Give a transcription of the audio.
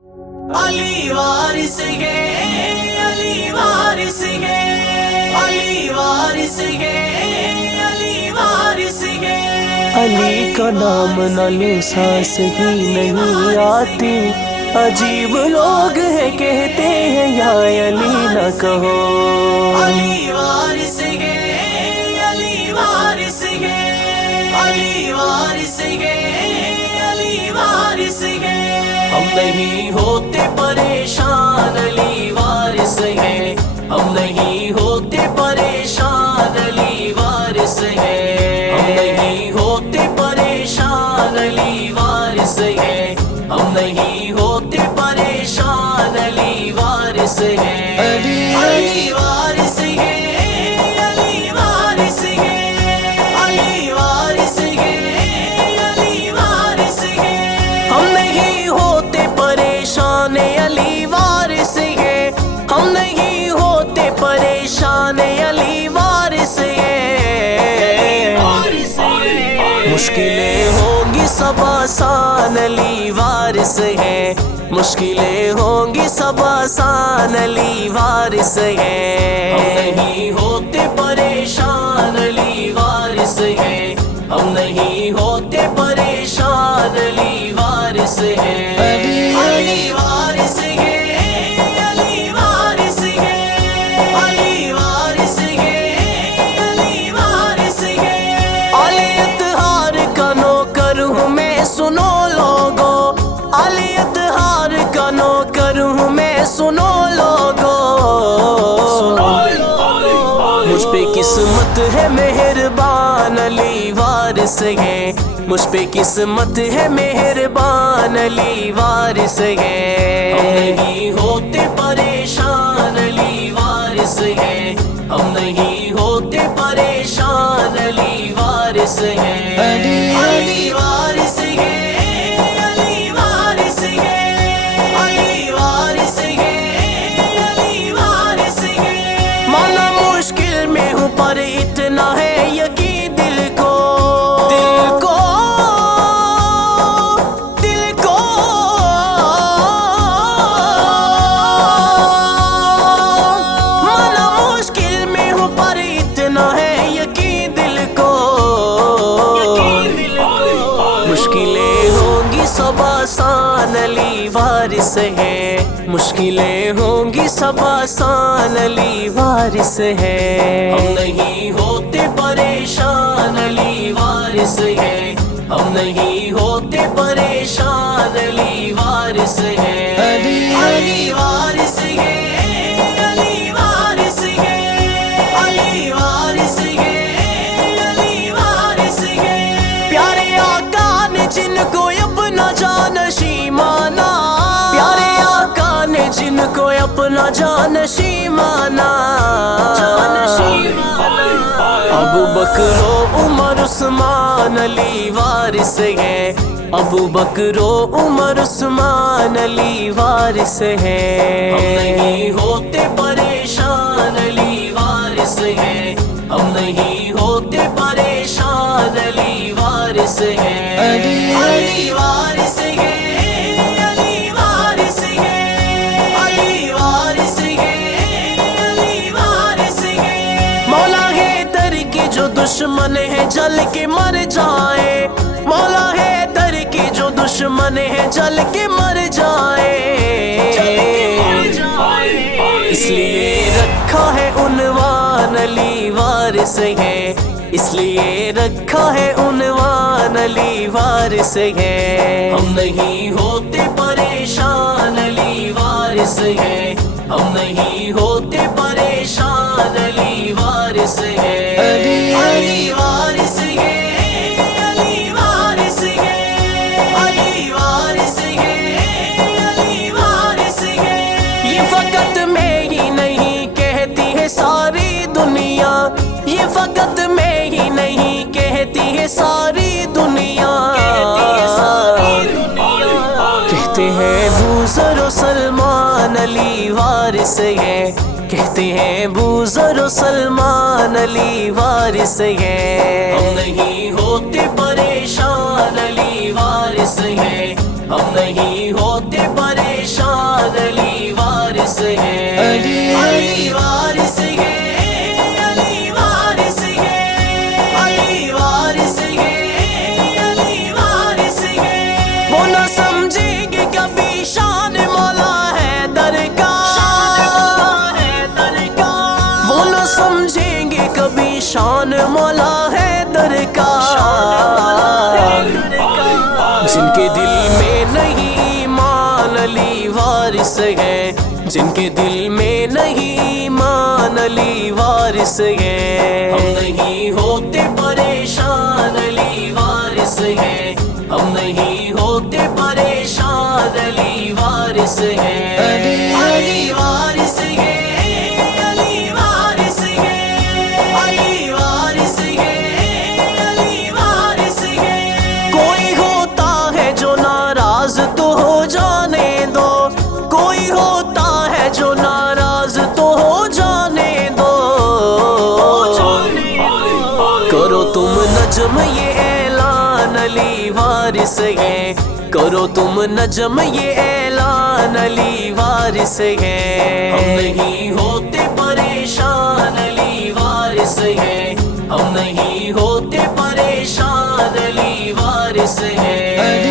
علی وارث ہے، علی وارث ہے، علی وارث ہے، علی وارث ہے۔ علی کا نام نہ لو سانس ہی نہیں آتی، عجیب لوگ ہیں کہتے ہیں یا علی نہ کہو۔ علی وارث ہے، علی وارث ہے، علی وارث ہے، علی وارث ہے۔ ہم نہیں ہوتے پریشان، علی وارث ہے، ہم نہیں ہوتے پریشان، علی وارث ہے، ہم نہیں ہوتے پریشان، علی وارث ہے، ہم نہیں ہوتے پریشان، علی وارث ہے۔ علی وارث ہے، علی وارث ہے، علی وارث ہے، علی وارث ہے۔ ہم نہیں ہوتے پریشان، علی وارث ہے، ہم نہیں ہوتے پریشان، علی وارث ہے۔ مشکلیں ہوں گی سب آسان، علی وارث ہے، مشکلیں ہوں گی سب آسان، علی وارث ہے۔ ہم نہیں ہوتے پریشان، علی وارث ہے، ہم نہیں ہوتے پریشان، علی وارث ہے۔ علی وارث ہے، علی وارث ہے، علی وارث ہے، علی وارث ہے۔ علی اطہار کا نوکر ہوں میں، سنو لوگو، علی اطہار کا نوکر ہوں میں، سنو لوگو۔ مجھ پہ قسمت ہے مہربان، علی وارث ہے، مجھ پہ قسمت ہے مہربان، علی وارث ہے۔ ہم نہیں ہوتے پریشان، علی وارث ہے، ہم نہیں ہوتے پریشان، علی وارث ہے۔ علی وارث ہے، علی وارث ہے، علی وارث ہے، علی وارث ہے۔ مانا مشکل میں ہوں پر اتنا ہے یقین دل کو، دل کو، دل کو۔ مانا مشکل میں ہوں پر اتنا ہے یقین دل کو، مشکلیں ہوں گی سب آسان، علی وارث ہے، مشکلیں ہوں گی سب آسان، علی وارث ہے۔ ہم نہیں ہوتے پریشان، علی وارث ہے، ہم نہیں ہوتے پریشان، علی وارث ہے۔ علی وارث ہے، علی وارث ہے، علی وارث ہے، علی وارث ہے۔ پیارے آقا نے جن کو اپنا جانشین مانا، پیارے آقا نے جن کو اپنا جانشین مانا، ابو بکر و عمر عثمان، علی وارث ہے، ابو بکر و عمر عثمان، علی وارث ہے۔ ہم نہیں ہوتے پریشان، علی وارث ہے، ہم نہیں ہوتے پریشان، علی وارث ہے۔ علی وارث ہے، علی وارث ہے، علی وارث ہے، علی وارث ہے۔ مولا حیدر کی جو دشمن ہے جل کے مر جائے، مولا حیدر کی جو دشمن ہے جل کے مر جائے، اس لیے رکھا ہے عنوان، علی وارث ہے، اس لیے رکھا ہے عنوان، علی وارث ہے۔ ہم نہیں ہوتے پریشان، علی وارث ہے، ہم نہیں ہوتے پریشان، علی وارث ہے۔ علی وارث ہے، علی وارث ہے، علی وارث ہے، علی وارث ہے۔ یہ فقط میں ہی نہیں کہتی ہے ساری دنیا، یہ فقط میں ہی نہیں کہتی ہے ساری دنیا، کہتے ہیں بوذر و سلمان، علی وارث ہے، کہتے ہیں بوذر و سلمان، علی وارث ہے۔ ہم نہیں ہوتے پریشان، علی وارث ہے، ہم نہیں ہوتے پریشان۔ کا، جن کے دل میں نہیں ایمان علی وارث ہے، جن کے دل میں نہیں ایمان علی وارث ہے۔ ہم نہیں ہوتے پریشان علی وارث ہے، ہم نہیں ہوتے پریشان علی وارث ہے، علی وارث ہے، علی وارث ہے، علی وارث ہے، علی وارث ہے۔ کوئی ہوتا ہے جو ناراض تو ہو جانے دو، کوئی ہوتا ہے جو ناراض تو ہو جانے دو، کرو تم نجم یہ اعلان علی وارث ہے، کرو تم نجم یہ اعلان علی وارث ہے۔ ہم نہیں ہوتے پریشان علی وارث ہے، ہم نہیں ہوتے پریشان علی وارث ہے۔